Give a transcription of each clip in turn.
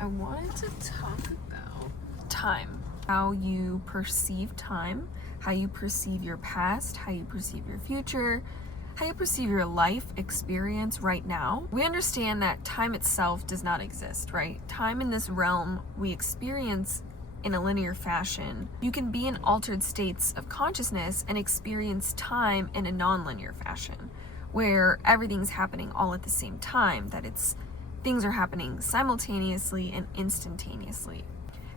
I wanted to talk about time, how you perceive time, how you perceive your past, how you perceive your future, how you perceive your life experience right now. We understand that time itself does not exist, right? Time in this realm we experience in a linear fashion. You can be in altered states of consciousness and experience time in a non-linear fashion, where everything's happening all at the same time, that things are happening simultaneously and instantaneously.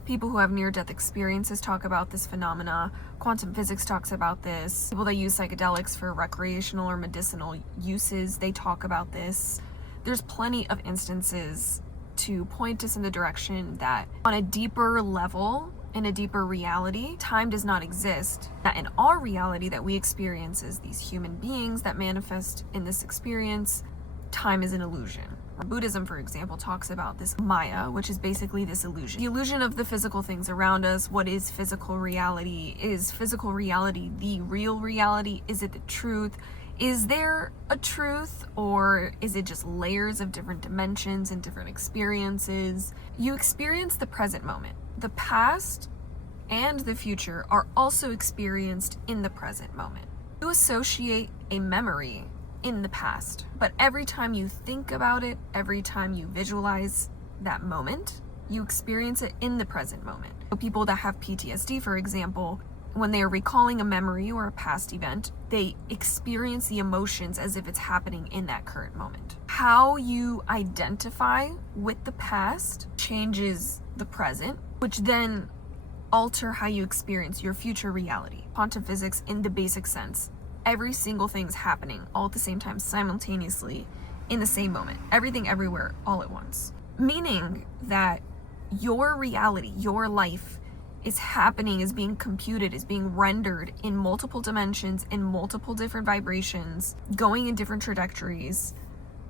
People who have near-death experiences talk about this phenomena. Quantum physics talks about this. People that use psychedelics for recreational or medicinal uses, they talk about this. There's plenty of instances to point us in the direction that on a deeper level, in a deeper reality, time does not exist. That in our reality that we experience as these human beings that manifest in this experience, time is an illusion. Buddhism, for example, talks about this Maya, which is basically this illusion. The illusion of the physical things around us. What is physical reality? Is physical reality the real reality? Is it the truth? Is there a truth, or is it just layers of different dimensions and different experiences? You experience the present moment. The past and the future are also experienced in the present moment. You associate a memory in the past, but every time you think about it, every time you visualize that moment, you experience it in the present moment. So people that have PTSD, for example, when they are recalling a memory or a past event, they experience the emotions as if it's happening in that current moment. How you identify with the past changes the present, which then alter how you experience your future reality. Quantum physics, in the basic sense, every single thing's happening all at the same time, simultaneously, in the same moment. Everything, everywhere, all at once. Meaning that your reality, your life, is happening, is being computed, is being rendered in multiple dimensions, in multiple different vibrations, going in different trajectories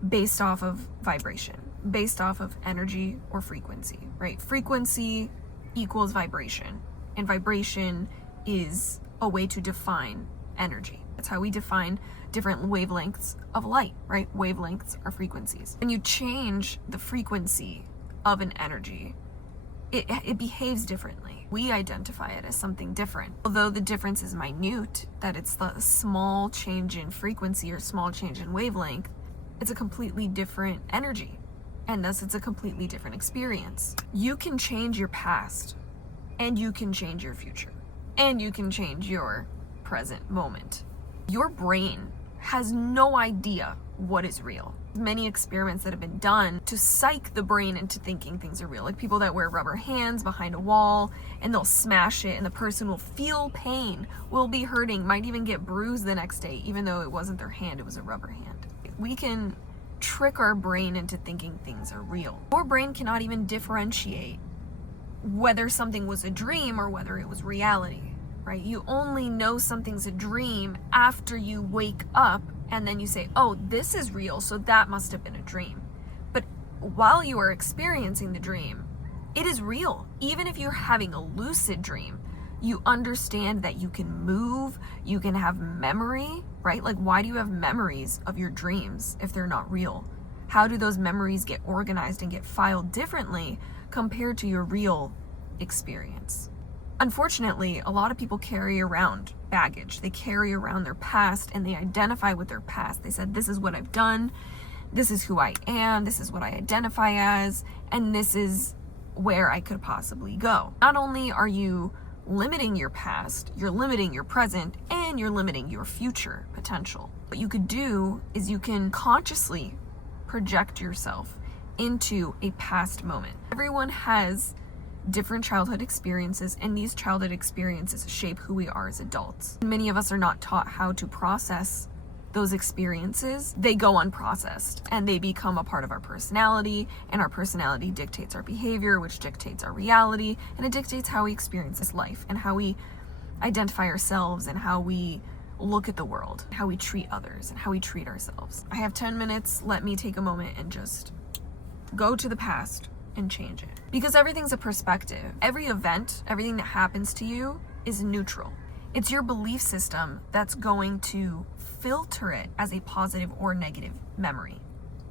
based off of vibration, based off of energy or frequency, right? Frequency equals vibration, and vibration is a way to define energy. That's how we define different wavelengths of light, right? Wavelengths are frequencies. When you change the frequency of an energy, it behaves differently. We identify it as something different. Although the difference is minute, that it's the small change in frequency or small change in wavelength, it's a completely different energy. And thus it's a completely different experience. You can change your past, and you can change your future, and you can change your present moment. Your brain has no idea what is real. Many experiments that have been done to psych the brain into thinking things are real, like people that wear rubber hands behind a wall and they'll smash it and the person will feel pain, will be hurting, might even get bruised the next day, even though it wasn't their hand, it was a rubber hand. We can trick our brain into thinking things are real. Your brain cannot even differentiate whether something was a dream or whether it was reality, right? You only know something's a dream after you wake up and then you say, oh, this is real, so that must have been a dream. But while you are experiencing the dream, it is real. Even if you're having a lucid dream, you understand that you can move, you can have memory, right? Like, why do you have memories of your dreams if they're not real? How do those memories get organized and get filed differently compared to your real experience? Unfortunately, a lot of people carry around baggage. They carry around their past and they identify with their past. They said, this is what I've done, this is who I am, this is what I identify as, and this is where I could possibly go. Not only are you limiting your past, you're limiting your present, and you're limiting your future potential. What you could do is you can consciously project yourself into a past moment. Everyone has different childhood experiences, and these childhood experiences shape who we are as adults. Many of us are not taught how to process those experiences. They go unprocessed and they become a part of our personality, and our personality dictates our behavior, which dictates our reality, and it dictates how we experience this life and how we identify ourselves and how we look at the world, how we treat others and how we treat ourselves. I have 10 minutes. Let me take a moment and just go to the past and change it. Because everything's a perspective. Every event, everything that happens to you is neutral. It's your belief system that's going to filter it as a positive or negative memory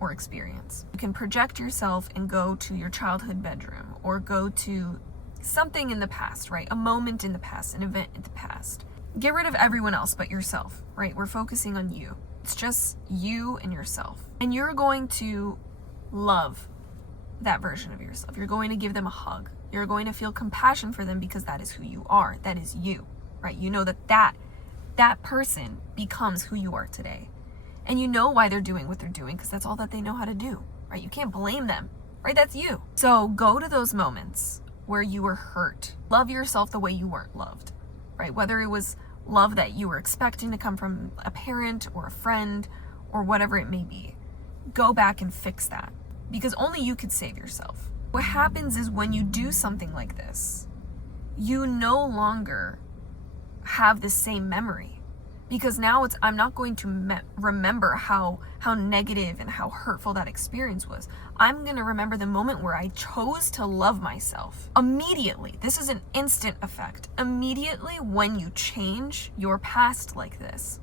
or experience. You can project yourself and go to your childhood bedroom or go to something in the past, right? A moment in the past, an event in the past. Get rid of everyone else but yourself, right? We're focusing on you. It's just you and yourself. And you're going to love that version of yourself. You're going to give them a hug. You're going to feel compassion for them because that is who you are. That is you, right? You know that person becomes who you are today. And you know why they're doing what they're doing because that's all that they know how to do, right? You can't blame them, right? That's you. So go to those moments where you were hurt. Love yourself the way you weren't loved, right? Whether it was love that you were expecting to come from a parent or a friend or whatever it may be. Go back and fix that because only you could save yourself. What happens is when you do something like this, you no longer have the same memory because now I'm not going to remember how negative and how hurtful that experience was. I'm going to remember the moment where I chose to love myself immediately. This is an instant effect. Immediately when you change your past like this,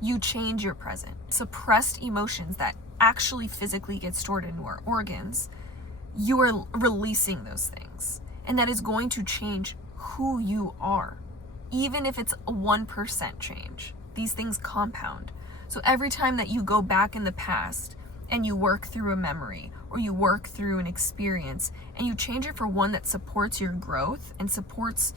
you change your present. Suppressed emotions that actually physically get stored into our organs, you are releasing those things. And that is going to change who you are. Even if it's a 1% change, these things compound. So every time that you go back in the past and you work through a memory or you work through an experience and you change it for one that supports your growth and supports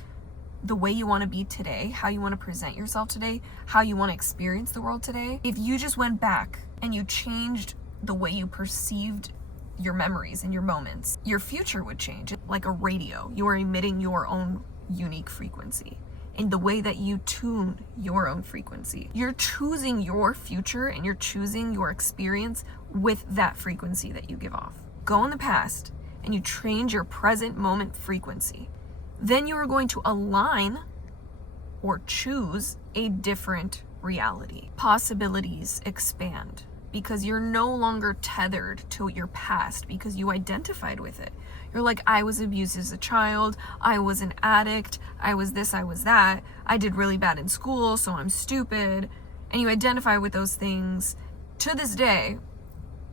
the way you want to be today, how you want to present yourself today, how you want to experience the world today, if you just went back and you changed the way you perceived your memories and your moments, your future would change. Like a radio, you are emitting your own unique frequency. In the way that you tune your own frequency. You're choosing your future and you're choosing your experience with that frequency that you give off. Go in the past and you change your present moment frequency. Then you are going to align or choose a different reality. Possibilities expand because you're no longer tethered to your past because you identified with it. You're like, I was abused as a child, I was an addict, I was this, I was that, I did really bad in school, so I'm stupid. And you identify with those things to this day,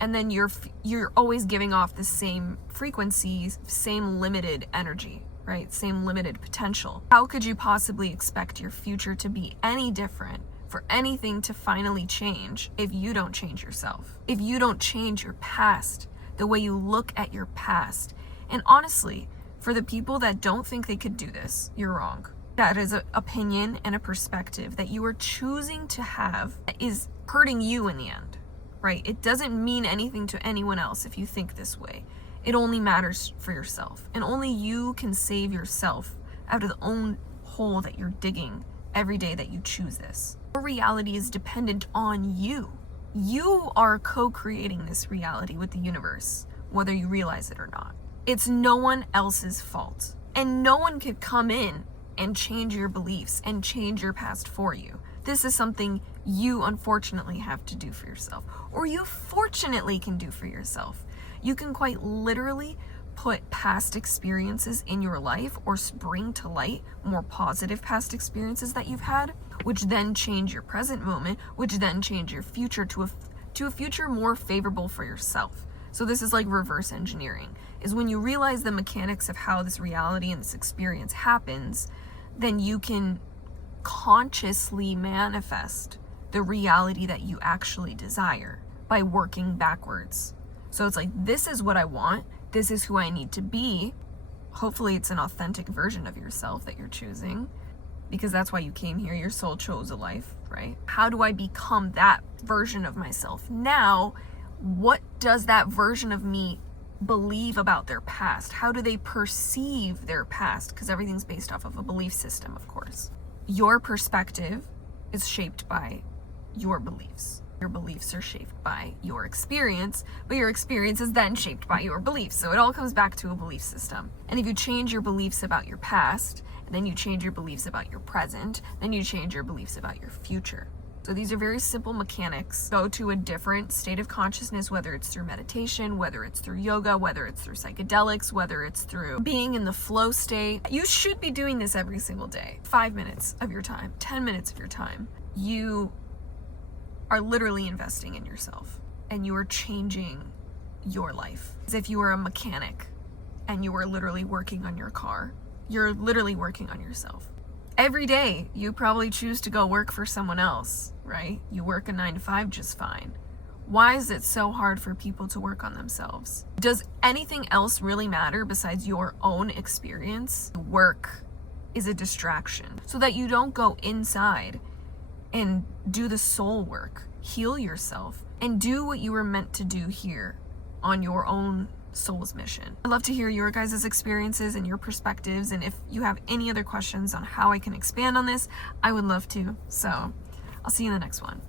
and then you're always giving off the same frequencies, same limited energy, right? Same limited potential. How could you possibly expect your future to be any different, for anything to finally change, if you don't change yourself? If you don't change your past, the way you look at your past. And honestly, for the people that don't think they could do this, you're wrong. That is an opinion and a perspective that you are choosing to have that is hurting you in the end, right? It doesn't mean anything to anyone else if you think this way. It only matters for yourself. And only you can save yourself out of the own hole that you're digging every day that you choose this. Your reality is dependent on you. You are co-creating this reality with the universe, whether you realize it or not. It's no one else's fault. And no one could come in and change your beliefs and change your past for you. This is something you unfortunately have to do for yourself, or you fortunately can do for yourself. You can quite literally put past experiences in your life or bring to light more positive past experiences that you've had, which then change your present moment, which then change your future to a future more favorable for yourself. So this is like reverse engineering, is when you realize the mechanics of how this reality and this experience happens, then you can consciously manifest the reality that you actually desire by working backwards. So it's like, this is what I want. This is who I need to be. Hopefully it's an authentic version of yourself that you're choosing, because that's why you came here. Your soul chose a life, right? How do I become that version of myself now? What does that version of me believe about their past? How do they perceive their past? Because everything's based off of a belief system, of course. Your perspective is shaped by your beliefs. Your beliefs are shaped by your experience, but your experience is then shaped by your beliefs. So it all comes back to a belief system. And if you change your beliefs about your past, and then you change your beliefs about your present, then you change your beliefs about your future. So these are very simple mechanics. Go to a different state of consciousness, whether it's through meditation, whether it's through yoga, whether it's through psychedelics, whether it's through being in the flow state. You should be doing this every single day. 5 minutes of your time, 10 minutes of your time. You are literally investing in yourself. and you are changing your life. As if you were a mechanic and you were literally working on your car. You're literally working on yourself. Every day, you probably choose to go work for someone else, right? You work a 9-to-5 just fine. Why is it so hard for people to work on themselves? Does anything else really matter besides your own experience? Work is a distraction so that you don't go inside and do the soul work, heal yourself, and do what you were meant to do here on your own soul's mission. I'd love to hear your guys' experiences and your perspectives, and if you have any other questions on how I can expand on this, I would love to. So I'll see you in the next one.